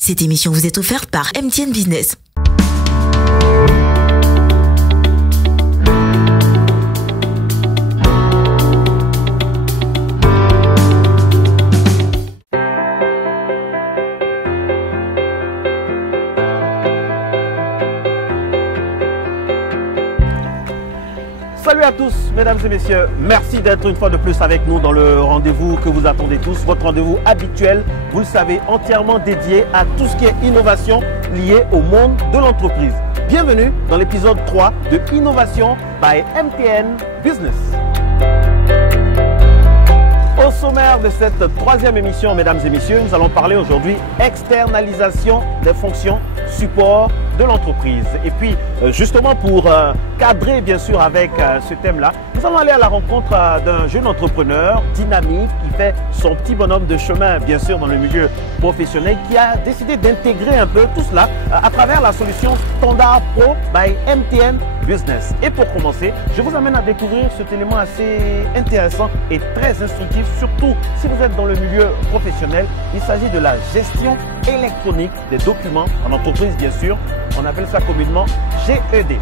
Cette émission vous est offerte par MTN Business. Salut à tous, mesdames et messieurs. Merci d'être une fois de plus avec nous dans le rendez-vous que vous attendez tous. Votre rendez-vous habituel, vous le savez, entièrement dédié à tout ce qui est innovation liée au monde de l'entreprise. Bienvenue dans l'épisode 3 de Innovation by MTN Business. Au sommaire de cette troisième émission, mesdames et messieurs, nous allons parler aujourd'hui externalisation des fonctions support de l'entreprise. Et puis, justement pour cadrer bien sûr avec ce thème-là, nous allons aller à la rencontre d'un jeune entrepreneur dynamique qui fait son petit bonhomme de chemin, bien sûr, dans le milieu professionnel, qui a décidé d'intégrer un peu tout cela à travers la solution Standard Pro by MTN Business. Et pour commencer, je vous amène à découvrir cet élément assez intéressant et très instructif, surtout si vous êtes dans le milieu professionnel. Il s'agit de la gestion électronique des documents en entreprise, bien sûr. On appelle ça communément GED.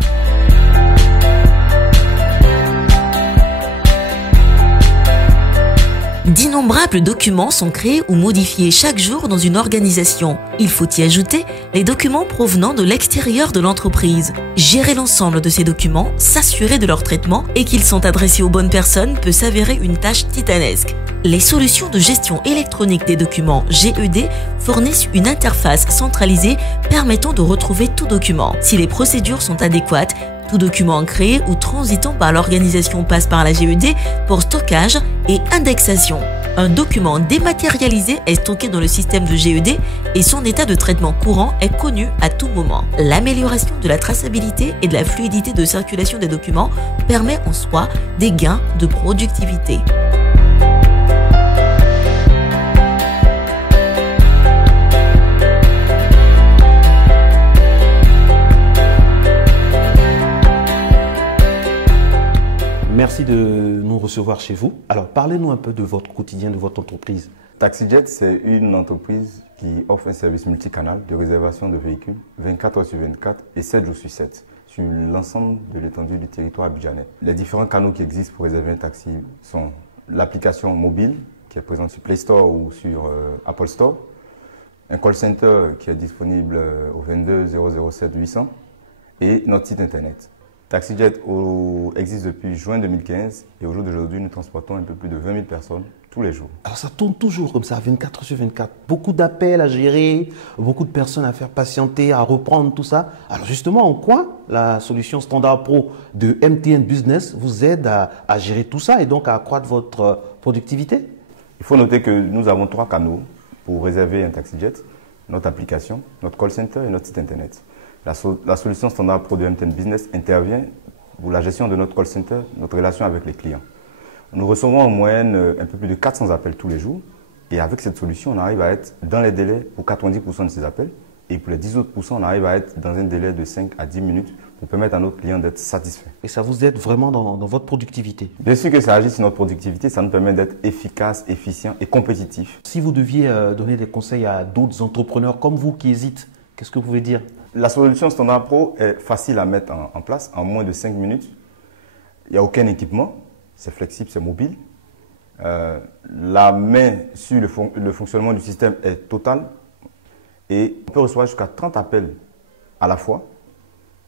D'innombrables documents sont créés ou modifiés chaque jour dans une organisation. Il faut y ajouter les documents provenant de l'extérieur de l'entreprise. Gérer l'ensemble de ces documents, s'assurer de leur traitement et qu'ils sont adressés aux bonnes personnes peut s'avérer une tâche titanesque. Les solutions de gestion électronique des documents GED fournissent une interface centralisée permettant de retrouver tout document. Si les procédures sont adéquates, tout document créé ou transitant par l'organisation passe par la GED pour stockage et indexation. Un document dématérialisé est stocké dans le système de GED et son état de traitement courant est connu à tout moment. L'amélioration de la traçabilité et de la fluidité de circulation des documents permet en soi des gains de productivité. Merci de nous recevoir chez vous. Alors, parlez-nous un peu de votre quotidien, de votre entreprise. TaxiJet, c'est une entreprise qui offre un service multicanal de réservation de véhicules 24 heures sur 24 et 7 jours sur 7 sur l'ensemble de l'étendue du territoire abidjanais. Les différents canaux qui existent pour réserver un taxi sont l'application mobile qui est présente sur Play Store ou sur Apple Store, un call center qui est disponible au 22 007 800 et notre site internet. TaxiJet existe depuis juin 2015 et au jour d'aujourd'hui, nous transportons un peu plus de 20 000 personnes tous les jours. Alors ça tourne toujours comme ça, 24 heures sur 24. Beaucoup d'appels à gérer, beaucoup de personnes à faire patienter, à reprendre tout ça. Alors justement, en quoi la solution Standard Pro de MTN Business vous aide à gérer tout ça et donc à accroître votre productivité? Il faut noter que nous avons 3 canaux pour réserver un TaxiJet, notre application, notre call center et notre site internet. La solution Standard Pro de MTN Business intervient pour la gestion de notre call center, notre relation avec les clients. Nous recevons en moyenne un peu plus de 400 appels tous les jours. Et avec cette solution, on arrive à être dans les délais pour 90% de ces appels. Et pour les 10 autres %, on arrive à être dans un délai de 5 à 10 minutes pour permettre à notre client d'être satisfait. Et ça vous aide vraiment dans votre productivité? Bien sûr que ça agit sur notre productivité, ça nous permet d'être efficace, efficient et compétitif. Si vous deviez donner des conseils à d'autres entrepreneurs comme vous qui hésitent, qu'est-ce que vous pouvez dire? La solution Standard Pro est facile à mettre en place en moins de 5 minutes. Il n'y a aucun équipement, c'est flexible, c'est mobile. La main sur le fonctionnement du système est totale et on peut recevoir jusqu'à 30 appels à la fois.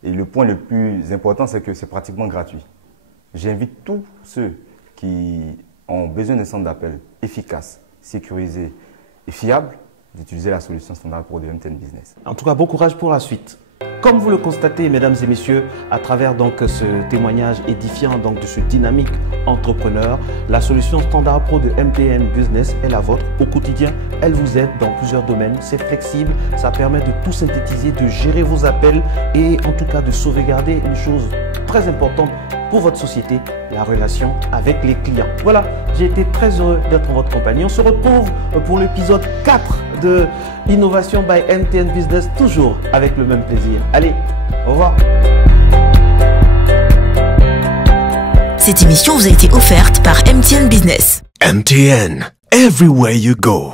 Et le point le plus important, c'est que c'est pratiquement gratuit. J'invite tous ceux qui ont besoin d'un centre d'appel efficace, sécurisé et fiable d'utiliser la solution Standard Pro de MTN Business. En tout cas, bon courage pour la suite. Comme vous le constatez, mesdames et messieurs, à travers donc ce témoignage édifiant donc de ce dynamique entrepreneur, la solution Standard Pro de MTN Business est la vôtre au quotidien. Elle vous aide dans plusieurs domaines. C'est flexible, ça permet de tout synthétiser, de gérer vos appels et en tout cas de sauvegarder une chose très importante pour votre société, la relation avec les clients. Voilà, j'ai été très heureux d'être en votre compagnie. On se retrouve pour l'épisode 4 de Innovation by MTN Business, toujours avec le même plaisir. Allez, au revoir. Cette émission vous a été offerte par MTN Business. MTN, everywhere you go.